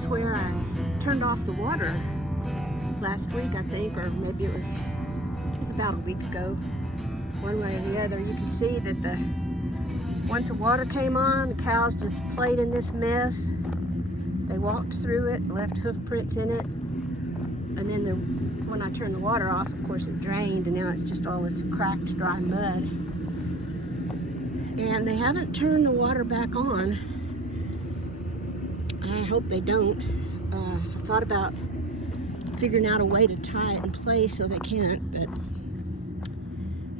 is where I turned off the water last week, I think, or maybe it was about a week ago. One way or the other, you can see that once the water came on, the cows just played in this mess. They walked through it, left hoof prints in it, and then when I turned the water off, of course it drained, and now it's just all this cracked, dry mud. And they haven't turned the water back on. I hope they don't. I thought about figuring out a way to tie it in place so they can't, but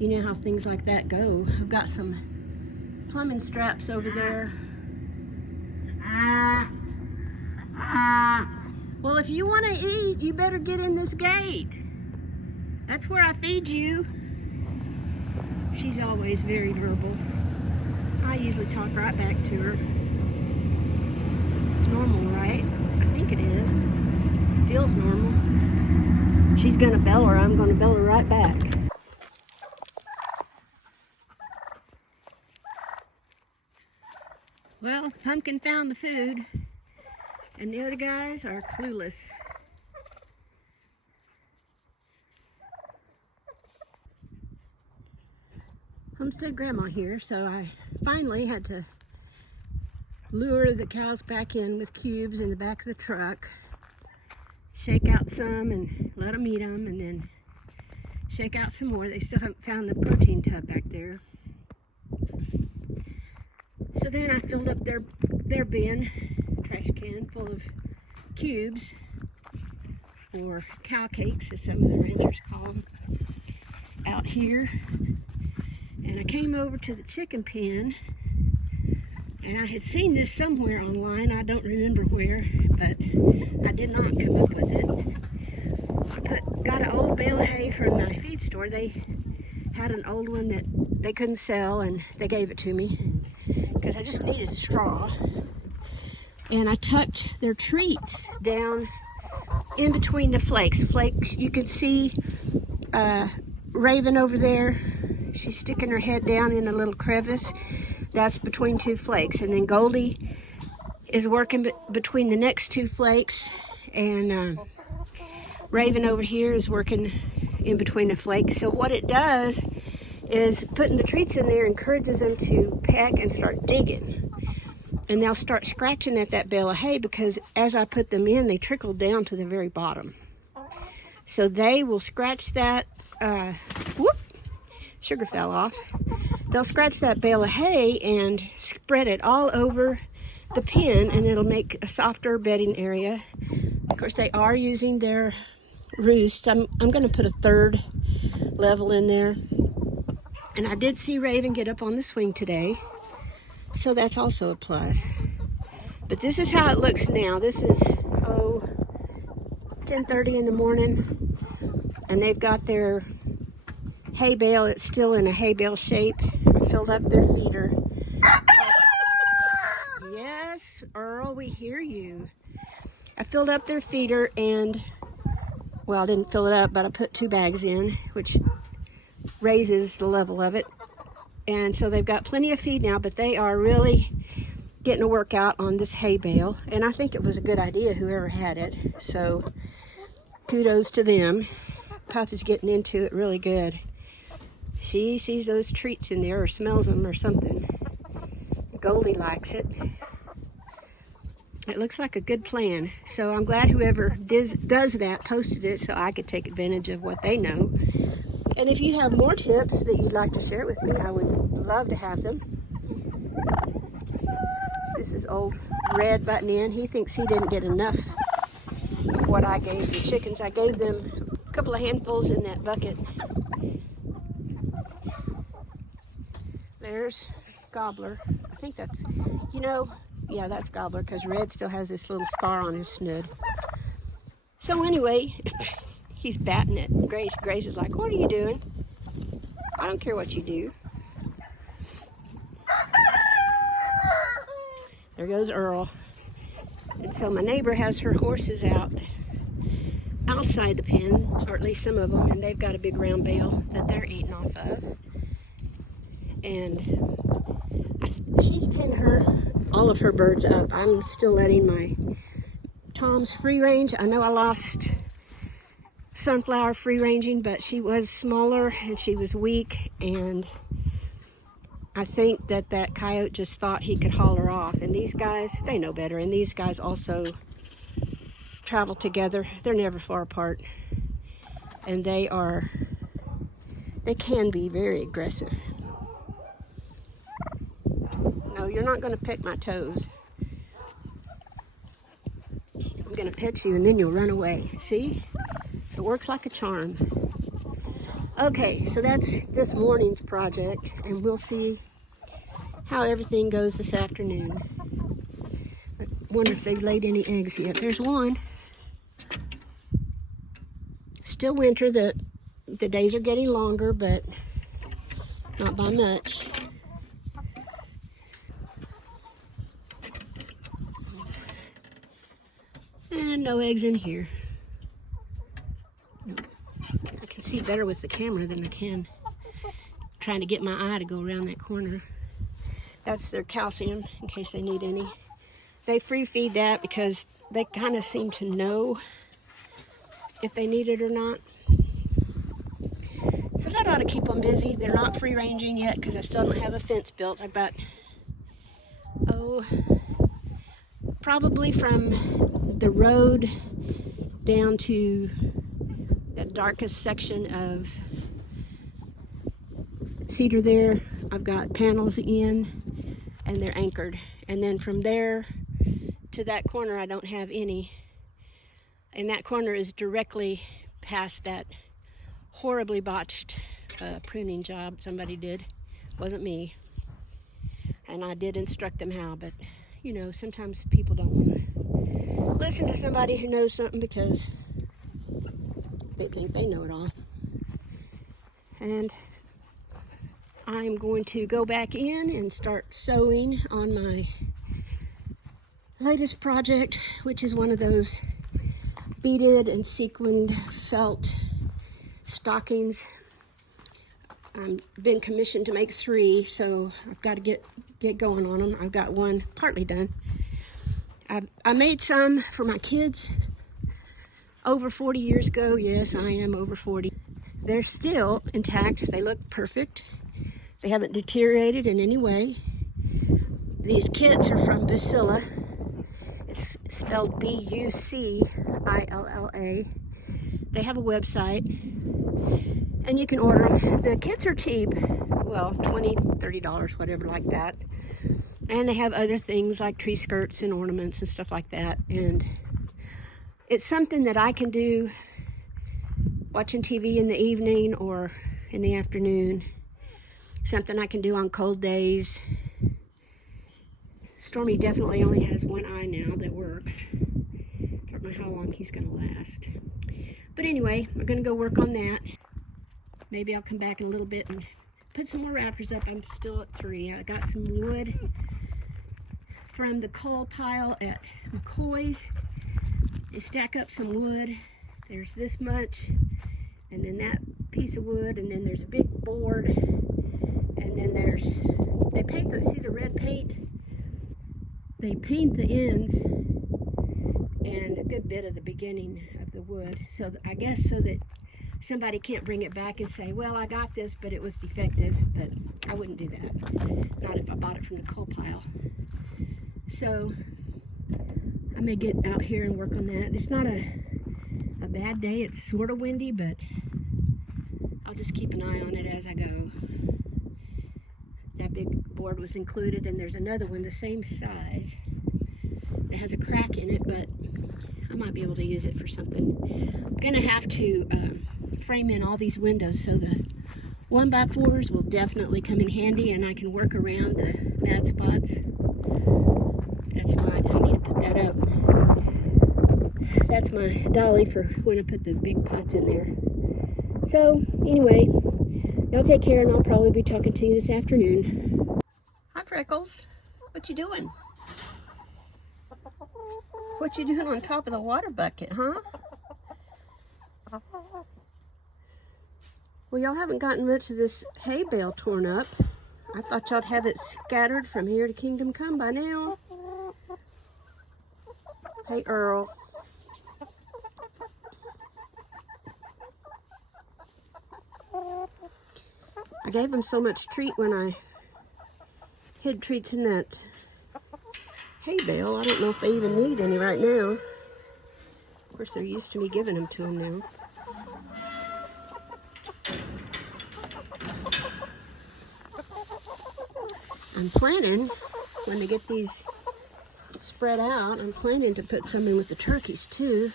you know how things like that go. I've got some plumbing straps over there. Well, if you want to eat, you better get in this gate. That's where I feed you. She's always very verbal. I usually talk right back to her. It's normal, right? I think it is. Feels normal. She's gonna bell her, I'm gonna bell her right back. Well, Pumpkin found the food, and the other guys are clueless. Homestead Grandma here, so I finally had to lure the cows back in with cubes in the back of the truck, shake out some and let them eat them, and then shake out some more. They still haven't found the protein tub back there. So then I filled up their bin, trash can, full of cubes, or cow cakes as some of the ranchers call them, out here. And I came over to the chicken pen, and I had seen this somewhere online. I don't remember where, but I did not come up with it. I got an old bale of hay from my feed store. They had an old one that they couldn't sell, and they gave it to me because I just needed a straw. And I tucked their treats down in between the flakes. Flakes, you can see Raven over there. She's sticking her head down in a little crevice. That's between two flakes. And then Goldie is working between the next two flakes. And Raven over here is working in between the flakes. So what it does is putting the treats in there encourages them to peck and start digging. And they'll start scratching at that bale of hay because as I put them in, they trickle down to the very bottom. So they will scratch that, whoop, sugar fell off. They'll scratch that bale of hay and spread it all over the pen, and it'll make a softer bedding area. Of course, they are using their roost. I'm going to put a third level in there. And I did see Raven get up on the swing today, so that's also a plus. But this is how it looks now. This is 10:30 in the morning, and they've got their hay bale. It's still in a hay bale shape. I filled up their feeder. Yes, Earl, we hear you. I filled up their feeder, and well, I didn't fill it up, but I put 2 bags in, which raises the level of it. And so they've got plenty of feed now, but they are really getting a workout on this hay bale. And I think it was a good idea, whoever had it. So kudos to them. Puff is getting into it really good. She sees those treats in there or smells them or something. Goldie likes it. It looks like a good plan. So I'm glad whoever does that posted it so I could take advantage of what they know. And if you have more tips that you'd like to share with me, I would love to have them. This is old Red butting in. He thinks he didn't get enough of what I gave the chickens. I gave them a couple of handfuls in that bucket. There's Gobbler. I think that's, yeah, that's Gobbler, because Red still has this little scar on his snood. So anyway, he's batting it. Grace is like, what are you doing? I don't care what you do. There goes Earl. And so my neighbor has her horses outside the pen, or at least some of them, and they've got a big round bale that they're eating off of. And she's pinned all of her birds up. I'm still letting my Tom's free range. I know I lost Sunflower free ranging, but she was smaller and she was weak, and I think that coyote just thought he could haul her off. And these guys, they know better, and these guys also travel together. They're never far apart, and they can be very aggressive. No, you're not going to pick my toes. I'm going to pet you and then you'll run away. See? It works like a charm. Okay, so that's this morning's project, and we'll see how everything goes this afternoon. I wonder if they've laid any eggs yet. There's one. Still winter. The days are getting longer, but not by much. And no eggs in here. Nope. I can see better with the camera than I can trying to get my eye to go around that corner. That's their calcium, in case they need any. They free feed that because they kind of seem to know if they need it or not. So that ought to keep them busy. They're not free ranging yet because I still don't have a fence built. I've got, probably from the road down to the darkest section of cedar there, I've got panels in and they're anchored. And then from there to that corner, I don't have any. And that corner is directly past that horribly botched pruning job somebody did. Wasn't me. And I did instruct them how, but you know, sometimes people don't want to listen to somebody who knows something because they think they know it all. And I'm going to go back in and start sewing on my latest project, which is one of those beaded and sequined felt stockings. I've been commissioned to make 3, so I've got to get going on them. I've got one partly done. I made some for my kids over 40 years ago. Yes, I am over 40. They're still intact. They look perfect. They haven't deteriorated in any way. These kits are from Bucilla. It's spelled B-U-C-I-L-L-A. They have a website, and you can order them. The kits are cheap. Well, $20, $30, whatever like that. And they have other things like tree skirts and ornaments and stuff like that. And it's something that I can do watching TV in the evening or in the afternoon. Something I can do on cold days. Stormy definitely only has one eye now that works. Don't know how long he's going to last. But anyway, we're going to go work on that. Maybe I'll come back in a little bit and put some more rafters up. I'm still at 3. I got some wood from the coal pile at McCoy's. They stack up some wood. There's this much, and then that piece of wood, and then there's a big board, and then they paint those, see the red paint? They paint the ends and a good bit of the beginning of the wood. So I guess so that somebody can't bring it back and say, well, I got this, but it was defective. But I wouldn't do that. Not if I bought it from the coal pile. So I may get out here and work on that. It's not a bad day. It's sort of windy, but I'll just keep an eye on it as I go. That big board was included, and there's another one the same size. It has a crack in it, but I might be able to use it for something. I'm gonna have to frame in all these windows, so the 1x4s will definitely come in handy, and I can work around the bad spots. That's fine. I need to put that up. That's my dolly for when I put the big pots in there. So anyway, y'all take care, and I'll probably be talking to you this afternoon. Hi, Freckles. What you doing? What you doing on top of the water bucket, huh? Well, y'all haven't gotten much of this hay bale torn up. I thought y'all'd have it scattered from here to Kingdom Come by now. Hey, Earl. I gave them so much treat when I hid treats in that hay bale. I don't know if they even need any right now. Of course, they're used to me giving them to them now. I'm planning, when they get these spread out, I'm planning to put some in with the turkeys too,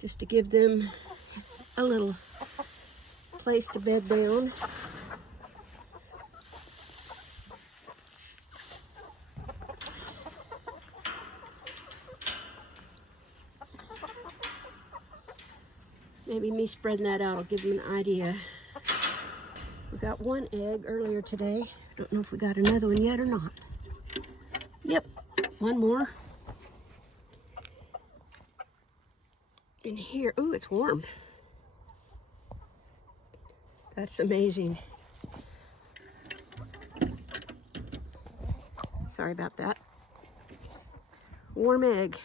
just to give them a little place to bed down. Maybe me spreading that out will give them an idea. We got one egg earlier today. I don't know if we got another one yet or not. Yep, one more. In here, ooh, it's warm. That's amazing. Sorry about that. Warm egg.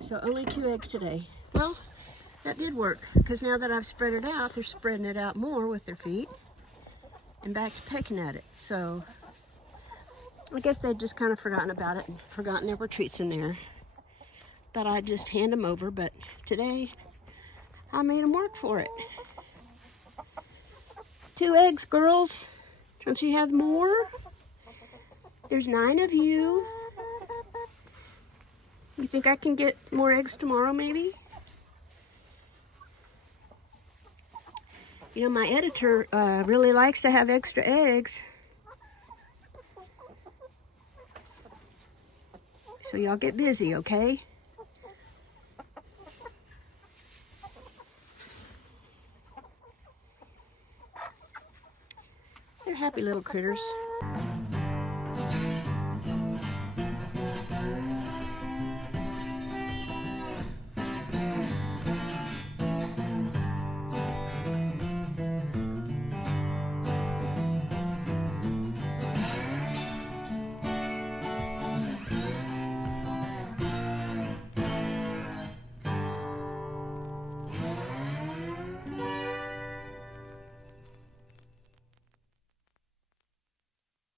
So only 2 eggs today. Well, that did work, because now that I've spread it out, they're spreading it out more with their feet and back to pecking at it. So I guess they'd just kind of forgotten about it and forgotten there were treats in there. Thought I'd just hand them over, but today I made them work for it. 2 eggs, girls. Don't you have more? There's 9 of you. You think I can get more eggs tomorrow, maybe? You know, my editor really likes to have extra eggs. So y'all get busy, okay? They're happy little critters.